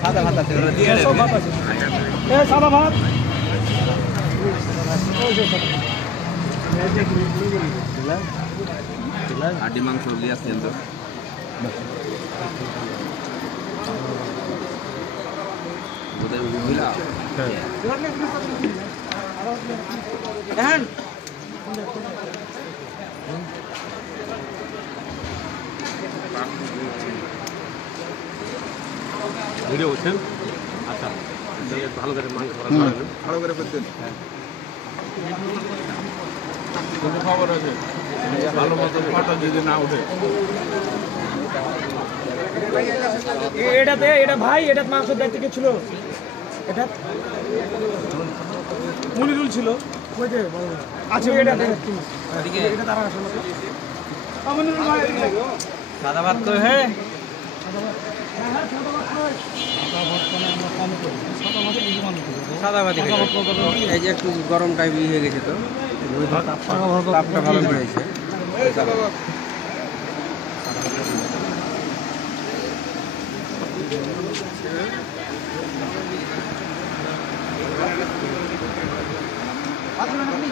সাদা ভাত আছে, সাদা ভাত হাড্ডি মাংস দিয়ে আসছেন তো ভিডিও করছেন? আচ্ছা, ভালো করে মাংস ভালো করে করতেন। খবর আছে ভালো মতো ফটো যদি না উঠে এটাতে, এটা ভাই, এটা মাংস দায়িত্ব কে ছিল? এটা মনিরুল ছিল। আচ্ছা, এটা এটা তারা আসলে মনিরুল ভাই সাদা ভাত তো হ্যাঁ সাদা ভাত এই যে একটু গরম টাইপ হয়ে গেছে তো তাপটা ভালো করেছে আপনি